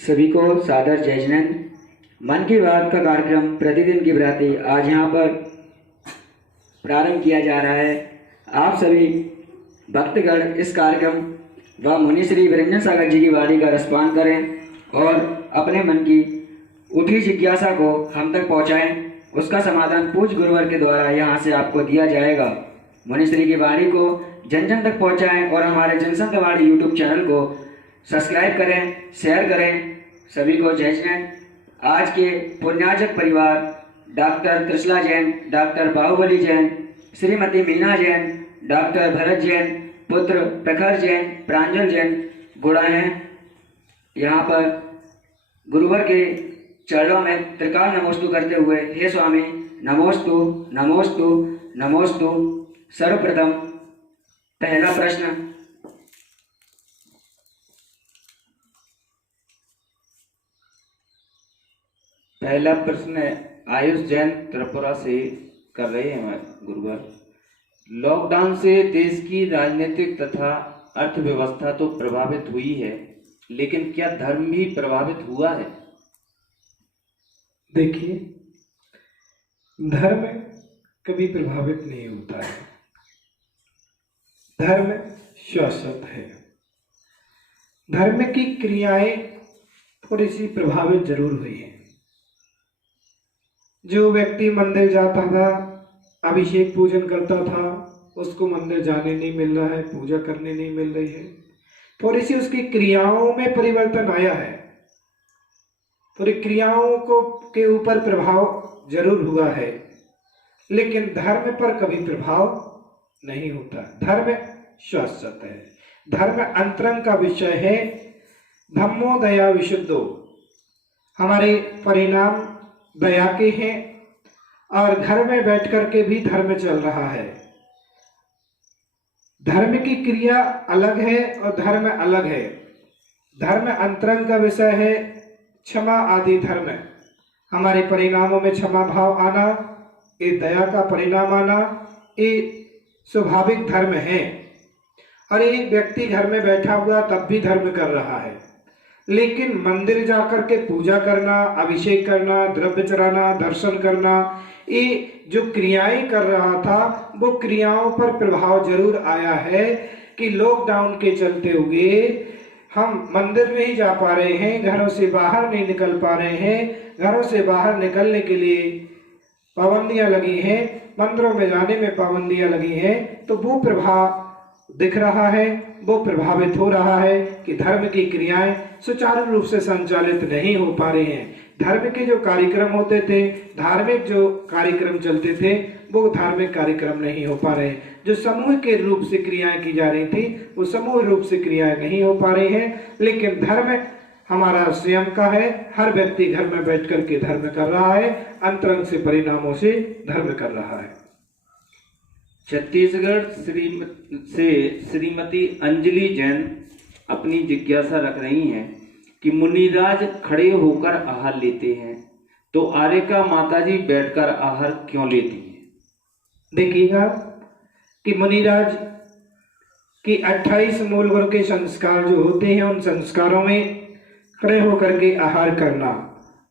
सभी को सादर जय जिनेंद्र। मन की बात का कार्यक्रम प्रतिदिन की भांति आज यहाँ पर प्रारंभ किया जा रहा है। आप सभी भक्तगण इस कार्यक्रम व मुनि श्री विरंजन सागर जी की वाणी का रसपान करें और अपने मन की उठी जिज्ञासा को हम तक पहुँचाएं। उसका समाधान पूज्य गुरुवर के द्वारा यहाँ से आपको दिया जाएगा। मुनि श्री की वाणी को जन जन तक पहुँचाएं और हमारे जनसंत वाणी यूट्यूब चैनल को सब्सक्राइब करें, शेयर करें। सभी को जय जिनेंद्र। आज के पुण्यार्जक परिवार doctor Trishala Jain, doctor Bahubali Jain, Shrimati Meena Jain, doctor Bharat Jain, पुत्र प्रखर जैन, प्रांजल जैन गुड़ा हैं। यहाँ पर गुरुवर के चरणों में त्रिकाल नमोस्तु करते हुए हे स्वामी नमोस्तु नमोस्तु नमोस्तु। सर्वप्रथम पहला प्रश्न। पहला प्रश्न आयुष जैन त्रिपुरा से कर रहे हैं गुरुवर। लॉकडाउन से देश की राजनीतिक तथा अर्थव्यवस्था तो प्रभावित हुई है, लेकिन क्या धर्म भी प्रभावित हुआ है? देखिए, धर्म कभी प्रभावित नहीं होता है। धर्म शाश्वत है। धर्म की क्रियाएं थोड़ी सी प्रभावित जरूर हुई है। जो व्यक्ति मंदिर जाता था, अभिषेक पूजन करता था, उसको मंदिर जाने नहीं मिल रहा है, पूजा करने नहीं मिल रही है। थोड़ी सी उसकी क्रियाओं में परिवर्तन आया है। थोड़ी क्रियाओं को के ऊपर प्रभाव जरूर हुआ है, लेकिन धर्म पर कभी प्रभाव नहीं होता। धर्म शाश्वत है। धर्म अंतरंग का विषय है। धम्मो दया विशुद्धो। हमारे परिणाम दया के हैं और घर में बैठ करके भी धर्म चल रहा है। धर्म की क्रिया अलग है और धर्म अलग है। धर्म अंतरंग का विषय है। क्षमा आदि धर्म, हमारे परिणामों में क्षमा भाव आना, ये दया का परिणाम आना, ये स्वाभाविक धर्म है। और ये व्यक्ति घर में बैठा हुआ तब भी धर्म कर रहा है, लेकिन मंदिर जाकर के पूजा करना, अभिषेक करना, द्रव्य चढ़ाना, दर्शन करना, ये जो क्रियाएं कर रहा था वो क्रियाओं पर प्रभाव जरूर आया है कि लॉकडाउन के चलते हुए हम मंदिर नहीं जा पा रहे हैं, घरों से बाहर नहीं निकल पा रहे हैं। घरों से बाहर निकलने के लिए पाबंदियां लगी हैं, मंदिरों में जाने में पाबंदियां लगी हैं, तो वो प्रभाव दिख रहा है, वो प्रभावित हो रहा है कि धर्म की क्रियाएं सुचारू रूप से संचालित नहीं हो पा रही हैं। धर्म के जो कार्यक्रम होते थे, धार्मिक जो कार्यक्रम चलते थे, वो धार्मिक कार्यक्रम नहीं हो पा रहे। जो समूह के रूप से क्रियाएं की जा रही थी, वो समूह रूप से क्रियाएं नहीं हो पा रही हैं। लेकिन धर्म हमारा स्वयं का है। हर व्यक्ति घर में बैठ करके धर्म कर रहा है, अंतरंग से परिणामों से धर्म कर रहा है। छत्तीसगढ़ से श्रीमती अंजलि जैन अपनी जिज्ञासा रख रही हैं कि मुनिराज खड़े होकर आहार लेते हैं, तो आर्यका माताजी बैठकर आहार क्यों लेती हैं? देखिएगा कि मुनिराज की 28 मूल गुण के संस्कार जो होते हैं, उन संस्कारों में खड़े होकर के आहार करना,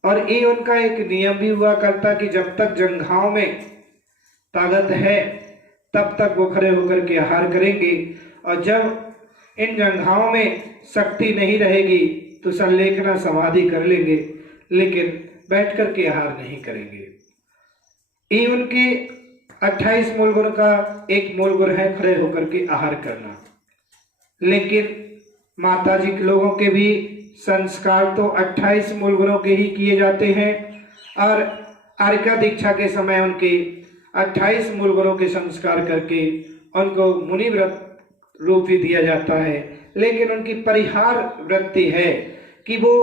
और ये उनका एक नियम भी हुआ करता कि जब तक जंघाओं में ताकत है तब तक वो खड़े होकर के आहार करेंगे, और जब इन जंघाओं में शक्ति नहीं रहेगी तो संलेखना समाधि कर लेंगे, लेकिन बैठ करके आहार नहीं करेंगे। ये उनके 28 मूल गुण का एक मूल गुण है, खड़े होकर के आहार करना। लेकिन माताजी के लोगों के भी संस्कार तो 28 मूल गुणों के ही किए जाते हैं, और आर्यका दीक्षा के समय उनके 28 मूल गुणों के संस्कार करके उनको मुनि व्रत रूप ही दिया जाता है। लेकिन उनकी परिहार वृत्ति है कि वो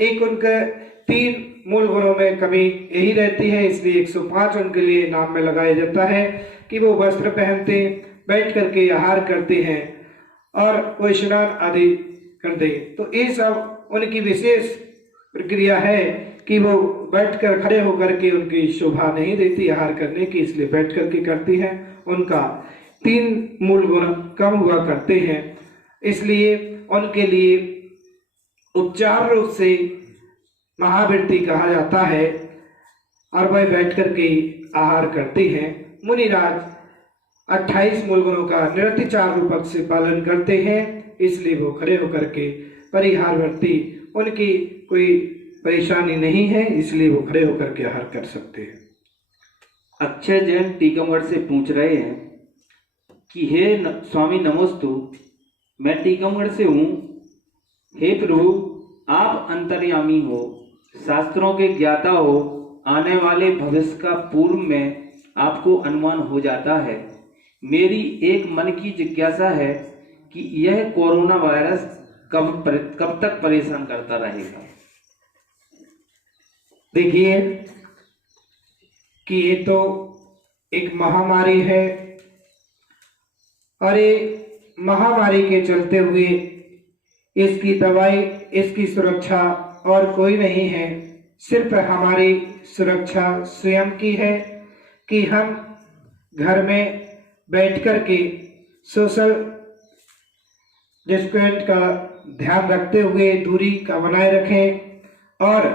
एक उनके 3 मूल गुणों में कमी यही रहती है, इसलिए 105 उनके लिए नाम में लगाया जाता है कि वो वस्त्र पहनते, बैठ करके आहार करते हैं और वो स्नान आदि करते। तो ये सब उनकी विशेष प्रक्रिया है कि वो बैठकर खड़े होकर के उनकी शोभा नहीं देती आहार करने की, इसलिए बैठ करके करती हैं। उनका 3 मूल गुण कम हुआ करते हैं, इसलिए उनके लिए उपचार रूप से महावृत्ति कहा जाता है और वह बैठ कर के आहार करते हैं। मुनिराज 28 मूल गुणों का निरतिचार रूपक से पालन करते हैं, इसलिए वो खड़े होकर के परिहार वर्ती, उनकी कोई परेशानी नहीं है, इसलिए वो खड़े होकर के आहार कर सकते हैं। अक्षय जैन टीकमगढ़ से पूछ रहे हैं कि हे स्वामी नमोस्तु, मैं टीकमगढ़ से हूँ। हे प्रभु, आप अंतर्यामी हो, शास्त्रों के ज्ञाता हो, आने वाले भविष्य का पूर्व में आपको अनुमान हो जाता है। मेरी एक मन की जिज्ञासा है कि यह कोरोना वायरस कब तक परेशान करता रहेगा। देखिए कि ये तो एक महामारी है और ये महामारी के चलते हुए इसकी दवाई, इसकी सुरक्षा और कोई नहीं है। सिर्फ हमारी सुरक्षा स्वयं की है कि हम घर में बैठ कर के सोशल डिस्टेंस का ध्यान रखते हुए दूरी का बनाए रखें और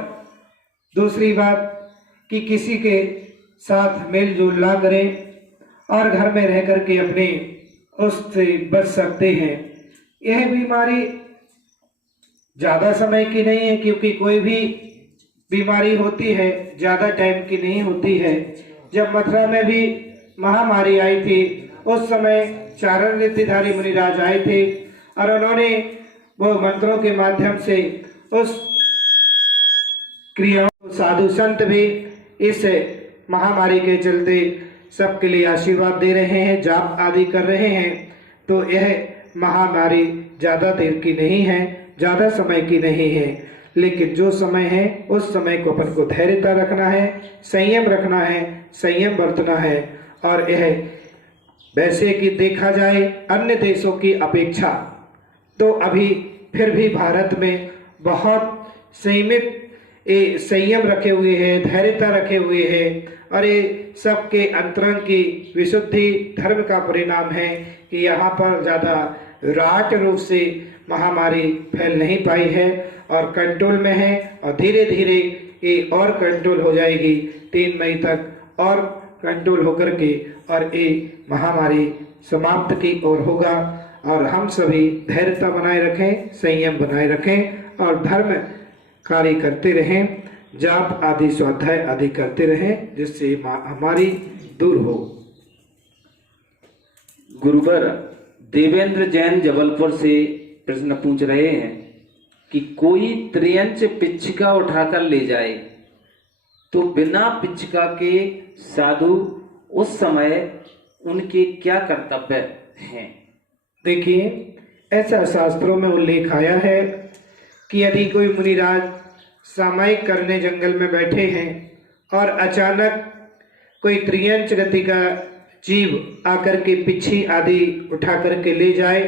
दूसरी बात कि किसी के साथ मेल जोल ना करें और घर में रह कर के अपने उससे बच सकते हैं। यह बीमारी ज़्यादा समय की नहीं है, क्योंकि कोई भी बीमारी होती है ज़्यादा टाइम की नहीं होती है। जब मथुरा में भी महामारी आई थी, उस समय चारण रीतिधारी मुनिराज आए थे और उन्होंने वो मंत्रों के माध्यम से उस क्रियाओं, साधु संत भी इस महामारी के चलते सबके लिए आशीर्वाद दे रहे हैं, जाप आदि कर रहे हैं। तो यह महामारी ज़्यादा देर की नहीं है, ज़्यादा समय की नहीं है, लेकिन जो समय है उस समय को अपन को धैर्यता रखना है, संयम रखना है, संयम बरतना है। और यह वैसे कि देखा जाए अन्य देशों की अपेक्षा तो अभी फिर भी भारत में बहुत सीमित संयम रखे हुए हैं, धैर्यता रखे हुए हैं और ये सबके अंतरंग की विशुद्धि धर्म का परिणाम है कि यहाँ पर ज़्यादा राट रूप से महामारी फैल नहीं पाई है और कंट्रोल में है और धीरे धीरे ये और कंट्रोल हो जाएगी। 3 मई तक और कंट्रोल होकर के और ये महामारी समाप्त की ओर होगा। और हम सभी धैर्यता बनाए रखें, संयम बनाए रखें और धर्म कार्य करते रहें, जाप आदि स्वाध्याय आदि करते रहें, जिससे हमारी दूर हो। गुरुवर देवेंद्र जैन जबलपुर से प्रश्न पूछ रहे हैं कि कोई त्रियंच पिच्छिका उठाकर ले जाए तो बिना पिच्छिका के साधु उस समय उनके क्या कर्तव्य हैं? देखिए, ऐसा शास्त्रों में उल्लेख आया है कि यदि कोई मुनिराज सामायिक करने जंगल में बैठे हैं और अचानक कोई त्रियंच गति का जीव आकर के पिच्छी आदि उठा करके ले जाए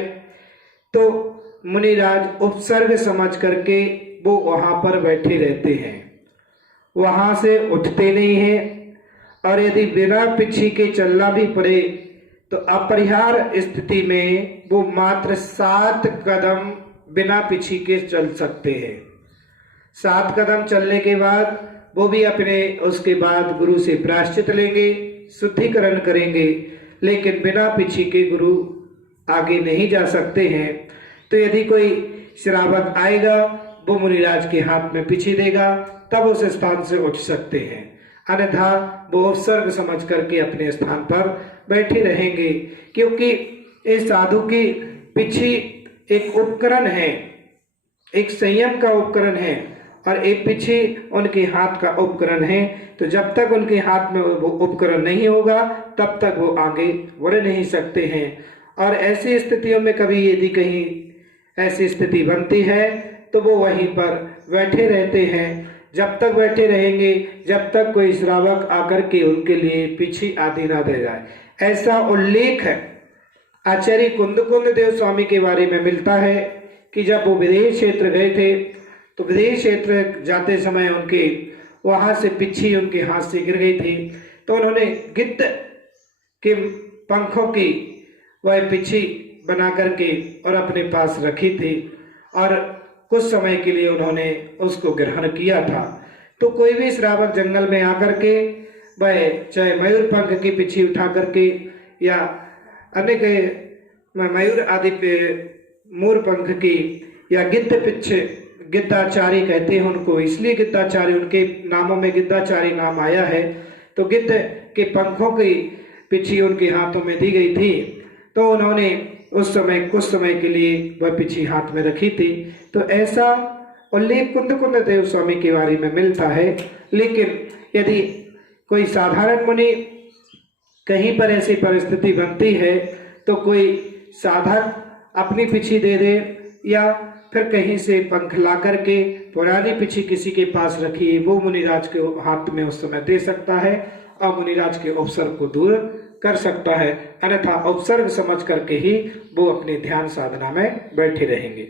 तो मुनिराज उपसर्ग समझ करके वो वहाँ पर बैठे रहते हैं, वहाँ से उठते नहीं हैं। और यदि बिना पिच्छी के चलना भी पड़े तो अपरिहार्य स्थिति में वो मात्र 7 कदम बिना पिच्छी के चल सकते हैं। 7 कदम चलने के बाद वो भी अपने उसके बाद गुरु से प्रायश्चित लेंगे, शुद्धिकरण करेंगे, लेकिन बिना पिच्छी के गुरु आगे नहीं जा सकते हैं। तो यदि कोई श्रावक आएगा वो मुनिराज के हाथ में पिच्छी देगा, तब उस स्थान से उठ सकते हैं, अन्यथा वो उपसर्ग समझ करके अपने स्थान पर बैठे रहेंगे। क्योंकि इस साधु की पिच्छी एक उपकरण है, एक संयम का उपकरण है और एक पिच्छी उनके हाथ का उपकरण है। तो जब तक उनके हाथ में वो उपकरण नहीं होगा तब तक वो आगे बढ़ नहीं सकते हैं। और ऐसी स्थितियों में कभी यदि कहीं ऐसी स्थिति बनती है तो वो वहीं पर बैठे रहते हैं। जब तक बैठे रहेंगे जब तक कोई श्रावक आकर के उनके लिए पिच्छी आदि ना दे जाए। ऐसा उल्लेख है आचार्य कुंद देव स्वामी के बारे में मिलता है कि जब वो विदेश क्षेत्र गए थे तो विदेश क्षेत्र जाते समय उनके वहाँ से पिच्छी उनके हाथ से गिर गई थी। तो उन्होंने गिद्ध के पंखों की वह पिच्छी बना करके और अपने पास रखी थी और कुछ समय के लिए उन्होंने उसको ग्रहण किया था। तो कोई भी श्रावक जंगल में आकर के वह चाहे मयूर पंख की पिछी उठा करके या अनेक मयूर आदि पे मोर पंख की या गिद्ध पिछे, गिद्धाचारी कहते हैं उनको, इसलिए गिद्धाचारी, उनके नामों में गिद्धाचारी नाम आया है। तो गिद्ध के पंखों की पिछी उनके हाथों में दी गई थी, तो उन्होंने उस समय कुछ समय के लिए वह पिछी हाथ में रखी थी। तो ऐसा उल्लेख कुंद देव स्वामी के बारे में मिलता है। लेकिन यदि कोई साधारण मुनि कहीं पर ऐसी परिस्थिति बनती है तो कोई साधक अपनी पिछी दे दे या फिर कहीं से पंख ला करके पुरानी पिछी किसी के पास रखी है, वो मुनिराज के हाथ में उस समय दे सकता है और मुनिराज के उपसर्ग को दूर कर सकता है। अन्यथा उपसर्ग समझ करके ही वो अपने ध्यान साधना में बैठे रहेंगे।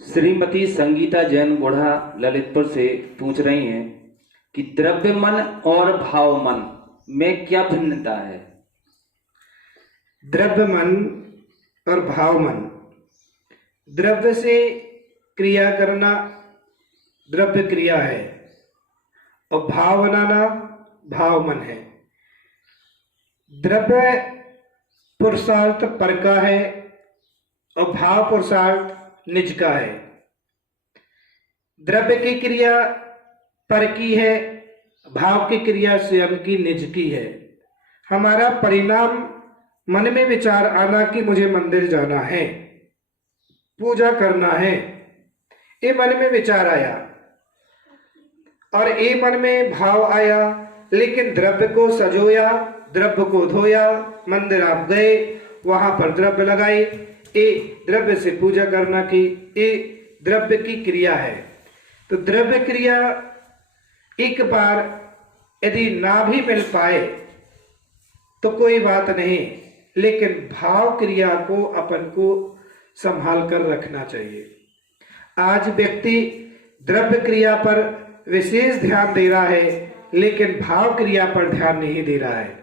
श्रीमती संगीता जैन गोढ़ा ललितपुर से पूछ रही हैं कि द्रव्य मन और भाव मन में क्या भिन्नता है? द्रव्य मन और भाव मन, द्रव्य से क्रिया करना द्रव्य क्रिया है और भाव बनाना भाव मन है। द्रव्य पुरुषार्थ पर का है और भाव पुरुषार्थ निज का है। द्रव्य की क्रिया पर की है, भाव की क्रिया स्वयं की निज की है। हमारा परिणाम मन में विचार आना कि मुझे मंदिर जाना है, पूजा करना है, ये मन में विचार आया और ये मन में भाव आया। लेकिन द्रव्य को सजोया, द्रव्य को धोया, मंदिर आप गए, वहां पर द्रव्य लगाए, ये द्रव्य से पूजा करना की, ये द्रव्य की क्रिया है। तो द्रव्य क्रिया एक बार यदि ना भी मिल पाए तो कोई बात नहीं, लेकिन भाव क्रिया को अपन को संभाल कर रखना चाहिए। आज व्यक्ति द्रव्य क्रिया पर विशेष ध्यान दे रहा है, लेकिन भाव क्रिया पर ध्यान नहीं दे रहा है।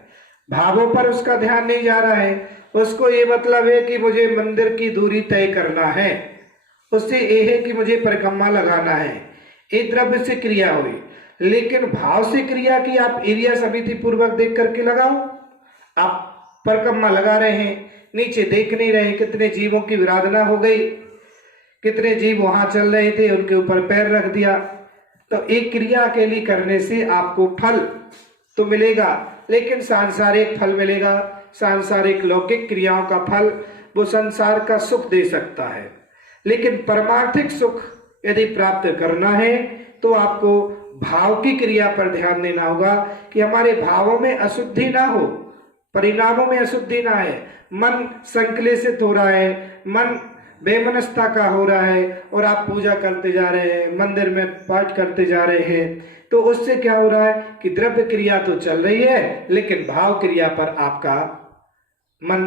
भावों पर उसका ध्यान नहीं जा रहा है। उसको ये मतलब है कि मुझे मंदिर की दूरी तय करना है, उससे ये है कि मुझे परिक्रमा लगाना है, ये द्रव्य से क्रिया हुई। लेकिन भाव से क्रिया की आप एरिया समिति पूर्वक देख करके लगाओ। आप परिक्रमा लगा रहे हैं, नीचे देख नहीं रहे कितने जीवों की विराधना हो गई, कितने जीव वहां चल रहे थे, उनके ऊपर पैर रख दिया। तो एक क्रिया अकेली करने से आपको फल तो मिलेगा, लेकिन सांसारिक फल मिलेगा। सांसारिक लौकिक क्रियाओं का फल वो संसार का सुख दे सकता है, लेकिन परमार्थिक सुख यदि प्राप्त करना है तो आपको भाव की क्रिया पर ध्यान देना होगा कि हमारे भावों में अशुद्धि ना हो, परिणामों में अशुद्धि ना है। मन संक्लेशित हो रहा है, मन बेमनस्ता का हो रहा है और आप पूजा करते जा रहे हैं, मंदिर में पाठ करते जा रहे हैं, तो उससे क्या हो रहा है कि द्रव्य क्रिया तो चल रही है, लेकिन भाव क्रिया पर आपका मन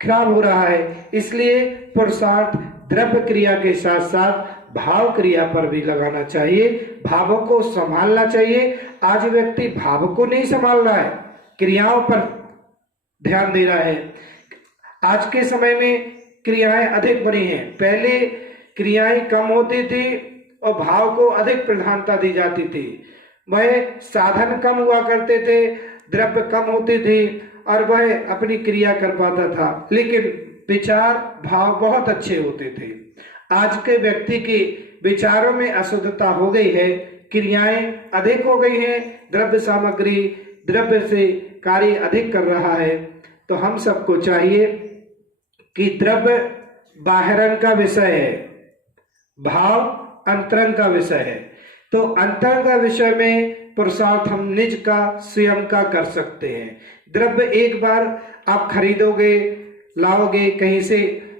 खराब हो रहा है। इसलिए पुरुषार्थ द्रव्य क्रिया के साथ साथ भाव क्रिया पर भी लगाना चाहिए, भावों को संभालना चाहिए। आज व्यक्ति भाव को नहीं संभाल रहा है, क्रियाओं पर ध्यान दे रहा है। आज के समय में क्रियाएं अधिक बनी हैं, पहले क्रियाएं कम होती थी और भाव को अधिक प्रधानता दी जाती थी। वह साधन कम हुआ करते थे, द्रव्य कम होती थी और वह अपनी क्रिया कर पाता था, लेकिन विचार भाव बहुत अच्छे होते थे। आज के व्यक्ति के विचारों में अशुद्धता हो गई है, क्रियाएं अधिक हो गई हैं, द्रव्य सामग्री द्रव्य से कार्य अधिक कर रहा है। तो हम सबको चाहिए कि द्रव्य बाहरंग का विषय है, भाव अंतरंग का विषय है। तो अंतरंग का विषय में पुरुषार्थ हम निज का स्वयं का कर सकते हैं। द्रव्य एक बार आप खरीदोगे, लाओगे, कहीं से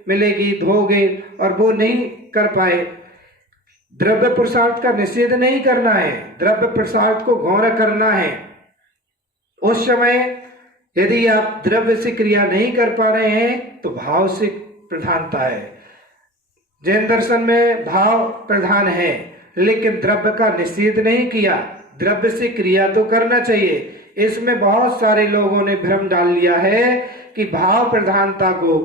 मिलेगी, धोगे और वो नहीं कर पाए, द्रव्य पुरुषार्थ का निषेध नहीं करना है, द्रव्य पुरुषार्थ को गौर करना है। उस समय यदि आप द्रव्य से क्रिया नहीं कर पा रहे हैं तो भाव से प्रधानता है। जैन दर्शन में भाव प्रधान है, लेकिन द्रव्य का निषेध नहीं किया, द्रव्य से क्रिया तो करना चाहिए। इसमें बहुत सारे लोगों ने भ्रम डाल लिया है कि भाव प्रधानता को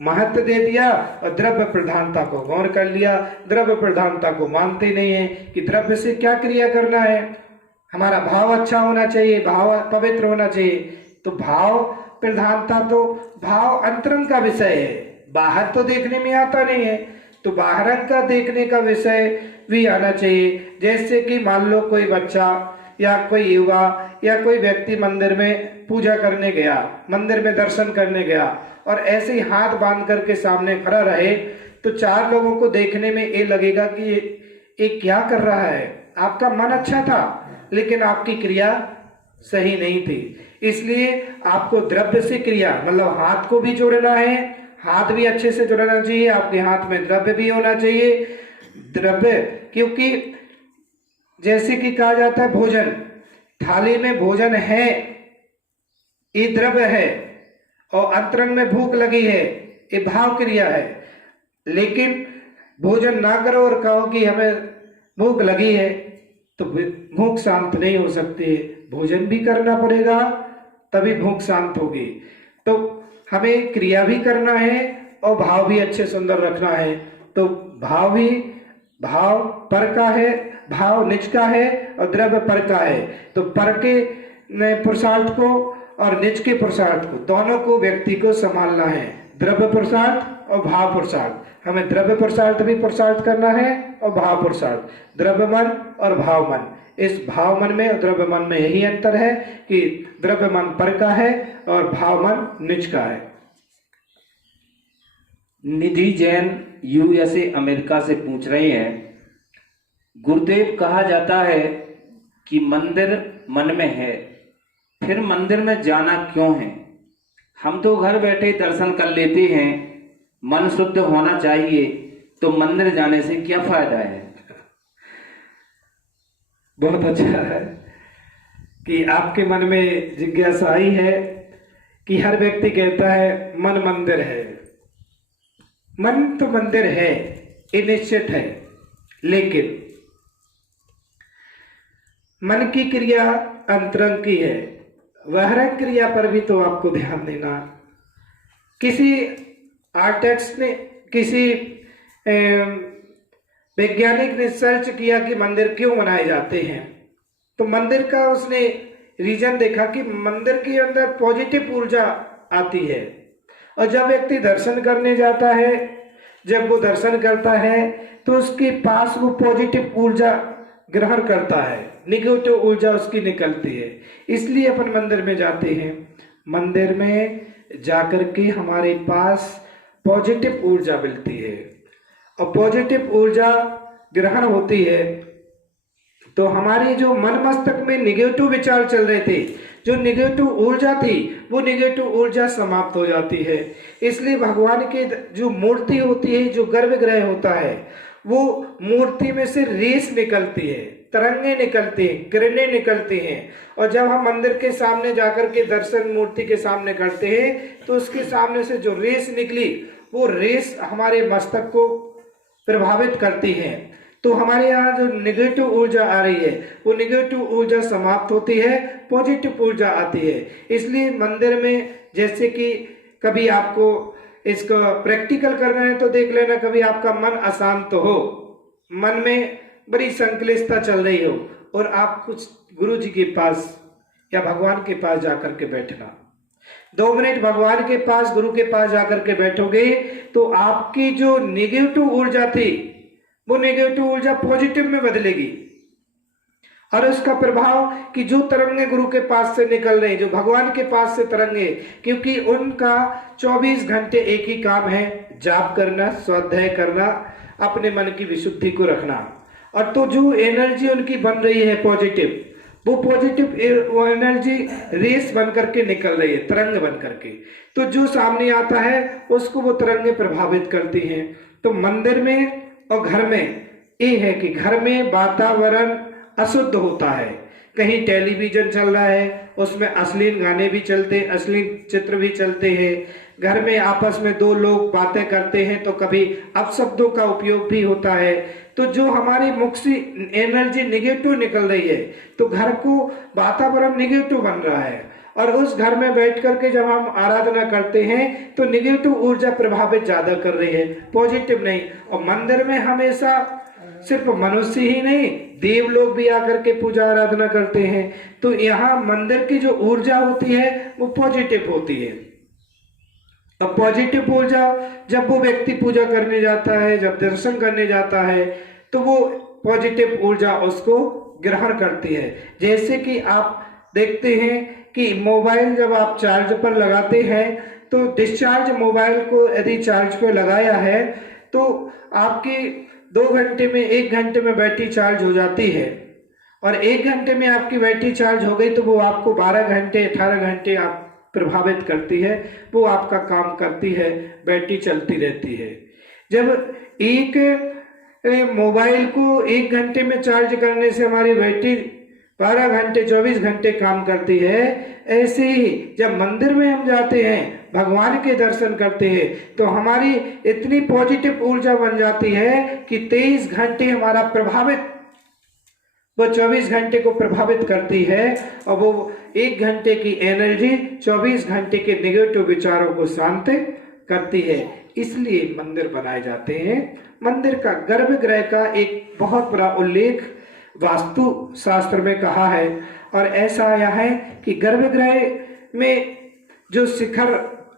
महत्व दे दिया और द्रव्य प्रधानता को गौण कर लिया। द्रव्य प्रधानता को मानते नहीं है कि द्रव्य से क्या क्रिया करना है, हमारा भाव अच्छा होना चाहिए, भाव पवित्र होना चाहिए। तो भाव प्रधानता तो भाव अंतरंग का विषय है, बाहर तो देखने में आता नहीं है, तो बाहर का देखने का विषय भी आना चाहिए। जैसे कि मान लो कोई बच्चा या कोई युवा या कोई व्यक्ति मंदिर में पूजा करने गया, मंदिर में दर्शन करने गया और ऐसे ही हाथ बांध करके सामने खड़ा रहे, तो चार लोगों को देखने में ये लगेगा कि ये क्या कर रहा है। आपका मन अच्छा था लेकिन आपकी क्रिया सही नहीं थी। इसलिए आपको द्रव्य से क्रिया, मतलब हाथ को भी जोड़ना है, हाथ भी अच्छे से जोड़ना चाहिए, आपके हाथ में द्रव्य भी होना चाहिए। द्रव्य, क्योंकि जैसे कि कहा जाता है भोजन, थाली में भोजन है, ये द्रव्य है, और अंतरंग में भूख लगी है, ये भाव क्रिया है। लेकिन भोजन ना करो और कहो कि हमें भूख लगी है, तो भूख शांत नहीं हो सकती है। भोजन भी करना पड़ेगा तभी भूख शांत होगी। तो हमें क्रिया भी करना है और भाव भी अच्छे सुंदर रखना है। तो भाव भी, भाव पर का है, भाव निज का है और द्रव्य पर का है। तो पर के पुरुषार्थ को और निज के पुरुषार्थ को, दोनों को व्यक्ति को संभालना है, द्रव्य पुरुषार्थ और भाव पुरुषार्थ। हमें द्रव्य पुरुषार्थ भी पुरुषार्थ करना है और भाव पुरुषार्थ, द्रव्य मन और भाव मन। इस भाव मन में और द्रव्य मन में यही अंतर है कि द्रव्य मन पर का है और भाव मन निज का है। निधि जैन यूएसए अमेरिका से पूछ रही हैं, गुरुदेव कहा जाता है कि मंदिर मन में है, फिर मंदिर में जाना क्यों है? हम तो घर बैठे दर्शन कर लेते हैं, मन शुद्ध होना चाहिए, तो मंदिर जाने से क्या फायदा है? बहुत अच्छा है कि आपके मन में जिज्ञासा आई है कि हर व्यक्ति कहता है मन मंदिर है। मन तो मंदिर है, ये निश्चित है, लेकिन मन की क्रिया अंतरंग की है, बहिरंग क्रिया पर भी तो आपको ध्यान देना। किसी आर्टिस्ट ने, किसी वैज्ञानिक ने सर्च किया कि मंदिर क्यों बनाए जाते हैं, तो मंदिर का उसने रीजन देखा कि मंदिर के अंदर पॉजिटिव ऊर्जा आती है। और जब व्यक्ति दर्शन करने जाता है, जब वो दर्शन करता है तो उसके पास वो पॉजिटिव ऊर्जा ग्रहण करता है, निगेटिव ऊर्जा उसकी निकलती है। इसलिए अपन मंदिर में जाते हैं। मंदिर में जाकर के हमारे पास पॉजिटिव ऊर्जा मिलती है और पॉजिटिव ऊर्जा ग्रहण होती है तो हमारे जो मन मस्तक में निगेटिव विचार चल रहे थे, जो निगेटिव ऊर्जा थी, वो निगेटिव ऊर्जा समाप्त हो जाती है। इसलिए भगवान के जो मूर्ति होती है, जो गर्भगृह होता है, वो मूर्ति में से रेस निकलती है, तरंगे निकलती हैं, किरणें निकलती हैं। और जब हम मंदिर के सामने जाकर के दर्शन मूर्ति के सामने करते हैं तो उसके सामने से जो रेस निकली, वो रेस हमारे मस्तक को प्रभावित करती है। तो हमारे यहाँ जो निगेटिव ऊर्जा आ रही है, वो निगेटिव ऊर्जा समाप्त होती है, पॉजिटिव ऊर्जा आती है। इसलिए मंदिर में, जैसे कि कभी आपको इसको प्रैक्टिकल करना है तो देख लेना, कभी आपका मन अशांत हो, मन में बड़ी संकलिष्टता चल रही हो और आप कुछ गुरु जी के पास या भगवान के पास जाकर के बैठना, 2 मिनट भगवान के पास, गुरु के पास जाकर के बैठोगे तो आपकी जो नेगेटिव ऊर्जा थी, वो नेगेटिव ऊर्जा पॉजिटिव में बदलेगी। और उसका प्रभाव कि जो तरंगे गुरु के पास से निकल रही, जो भगवान के पास से तरंगे, क्योंकि उनका 24 घंटे एक ही काम है, जाप करना, स्वाध्याय करना, अपने मन की विशुद्धि को रखना। और तो जो एनर्जी उनकी बन रही है पॉजिटिव, वो पॉजिटिव एनर्जी रेस बन करके निकल रही है, तरंग बन करके। तो जो सामने आता है उसको वो तरंगे प्रभावित करती हैं। तो मंदिर में और घर में ये है कि घर में वातावरण अशुद्ध होता है, कहीं टेलीविजन चल रहा है, उसमें अश्लील गाने भी चलते हैं, अश्लील चित्र भी चलते हैं। घर में आपस में 2 लोग बातें करते हैं तो कभी अपशब्दों का उपयोग भी होता है। तो जो हमारी मुख से एनर्जी निगेटिव निकल रही है, तो घर को वातावरण निगेटिव बन रहा है। और उस घर में बैठ करके जब हम आराधना करते हैं तो निगेटिव ऊर्जा प्रभावित ज्यादा कर रही है, पॉजिटिव नहीं। और मंदिर में हमेशा सिर्फ मनुष्य ही नहीं, देव लोग भी आकर के पूजा आराधना करते हैं, तो यहाँ मंदिर की जो ऊर्जा होती है वो पॉजिटिव होती है। अब पॉजिटिव ऊर्जा जब वो व्यक्ति पूजा करने जाता है, जब दर्शन करने जाता है, तो वो पॉजिटिव ऊर्जा उसको ग्रहण करती है। जैसे कि आप देखते हैं कि मोबाइल जब आप चार्ज पर लगाते हैं तो डिस्चार्ज मोबाइल को यदि चार्ज पे लगाया है तो आपकी 2 घंटे में 1 घंटे में बैटरी चार्ज हो जाती है, और 1 घंटे में आपकी बैटरी चार्ज हो गई तो वो आपको 12 घंटे 18 घंटे आप प्रभावित करती है, वो आपका काम करती है, बैटरी चलती रहती है। जब एक मोबाइल को 1 घंटे में चार्ज करने से हमारी बैटरी 12 घंटे 24 घंटे काम करती है, ऐसे ही जब मंदिर में हम जाते हैं, भगवान के दर्शन करते हैं, तो हमारी इतनी पॉजिटिव ऊर्जा बन जाती है कि 23 घंटे हमारा प्रभावित, वो 24 घंटे को प्रभावित करती है, और वो 1 घंटे की एनर्जी 24 घंटे के नेगेटिव विचारों को शांत करती है। इसलिए मंदिर बनाए जाते हैं। मंदिर का गर्भगृह का एक बहुत बड़ा उल्लेख वास्तु शास्त्र में कहा है, और ऐसा आया है कि गर्भगृह में जो शिखर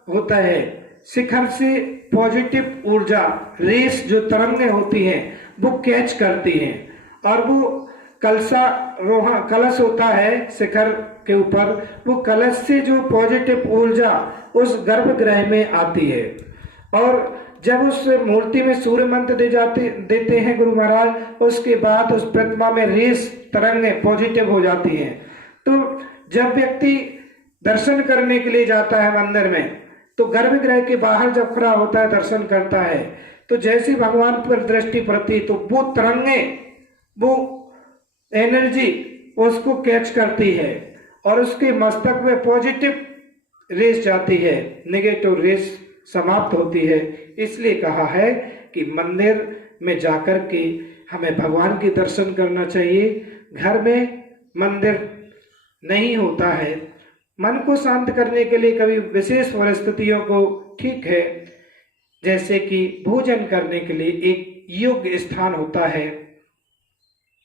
होता है, शिखर से पॉजिटिव ऊर्जा रेस जो तरंगें होती हैं वो कैच करती हैं, और वो कलश होता है शिखर के ऊपर, वो कलश से जो पॉजिटिव ऊर्जा उस गर्भगृह में आती है, और जब उस मूर्ति में सूर्य मंत्र देते हैं गुरु महाराज, उसके बाद उस प्रतिमा में रेस तरंगें पॉजिटिव हो जाती हैं। तो जब व्यक्ति दर्शन करने के लिए जाता है मंदिर में, तो गर्भगृह के बाहर जब खड़ा होता है दर्शन करता है, तो जैसे भगवान पर दृष्टि पड़ती तो वो तरंगें, वो एनर्जी उसको कैच करती है, और उसके मस्तक में पॉजिटिव रेस जाती है, नेगेटिव रेस समाप्त होती है। इसलिए कहा है कि मंदिर में जाकर के हमें भगवान के दर्शन करना चाहिए। घर में मंदिर नहीं होता है। मन को शांत करने के लिए कभी विशेष परिस्थितियों को ठीक है, जैसे कि भोजन करने के लिए एक योग्य स्थान होता है,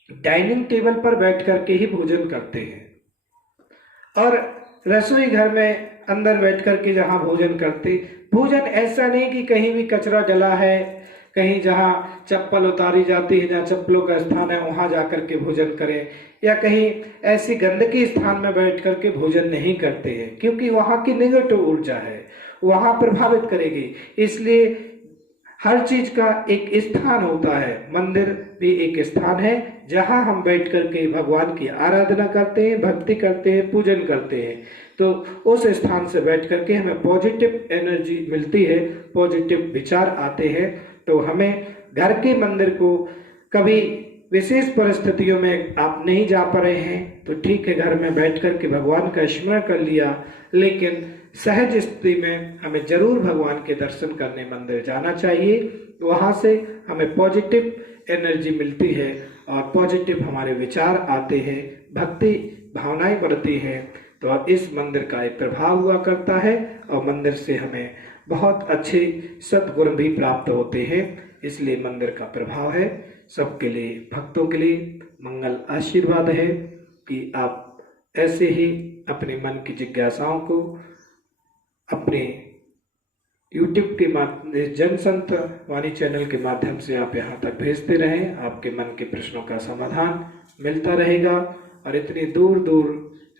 डाइनिंग टेबल पर बैठ करके ही भोजन करते हैं, और रसोई घर में अंदर बैठ करके जहाँ भोजन करते, भोजन ऐसा नहीं कि कहीं भी कचरा डला है, कहीं जहाँ चप्पल उतारी जाती है, जहाँ चप्पलों का स्थान है वहाँ जा करके भोजन करें, या कहीं ऐसी गंदगी स्थान में बैठ करके भोजन नहीं करते हैं, क्योंकि वहाँ की नेगेटिव ऊर्जा है, वहाँ प्रभावित करेगी। इसलिए हर चीज का एक स्थान होता है, मंदिर भी एक स्थान है जहाँ हम बैठ करके भगवान की आराधना करते हैं, भक्ति करते हैं, पूजन करते हैं। तो उस स्थान से बैठ करके हमें पॉजिटिव एनर्जी मिलती है, पॉजिटिव विचार आते हैं। तो हमें घर के मंदिर को कभी विशेष परिस्थितियों में आप नहीं जा पा रहे हैं तो ठीक है, घर में बैठ करके भगवान का स्मरण कर लिया, लेकिन सहज स्थिति में हमें जरूर भगवान के दर्शन करने मंदिर जाना चाहिए। वहाँ से हमें पॉजिटिव एनर्जी मिलती है और पॉजिटिव हमारे विचार आते हैं, भक्ति भावनाएं बढ़ती हैं। तो अब इस मंदिर का एक प्रभाव हुआ करता है और मंदिर से हमें बहुत अच्छे सद्गुण भी प्राप्त होते हैं। इसलिए मंदिर का प्रभाव है सबके लिए, भक्तों के लिए मंगल आशीर्वाद है कि आप ऐसे ही अपने मन की जिज्ञासाओं को अपने YouTube के माध्यम जनसंत वाणी चैनल के माध्यम से आप यहाँ तक भेजते रहें। आपके मन के प्रश्नों का समाधान मिलता रहेगा और इतनी दूर दूर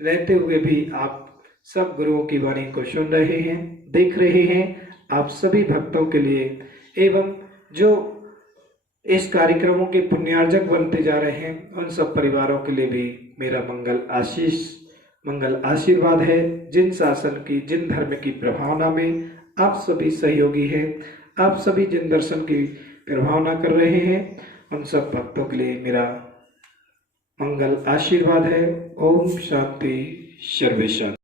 रहते हुए भी आप सब गुरुओं की वाणी को सुन रहे हैं, देख रहे हैं। आप सभी भक्तों के लिए एवं जो इस कार्यक्रमों के पुण्यार्जक बनते जा रहे हैं उन सब परिवारों के लिए भी मेरा मंगल आशीर्वाद है। जिन शासन की, जिन धर्म की प्रभावना में आप सभी सहयोगी हैं, आप सभी जिन दर्शन की प्रभावना कर रहे हैं, उन सब भक्तों के लिए मेरा मंगल आशीर्वाद है। ओम शांति सर्वे शांति।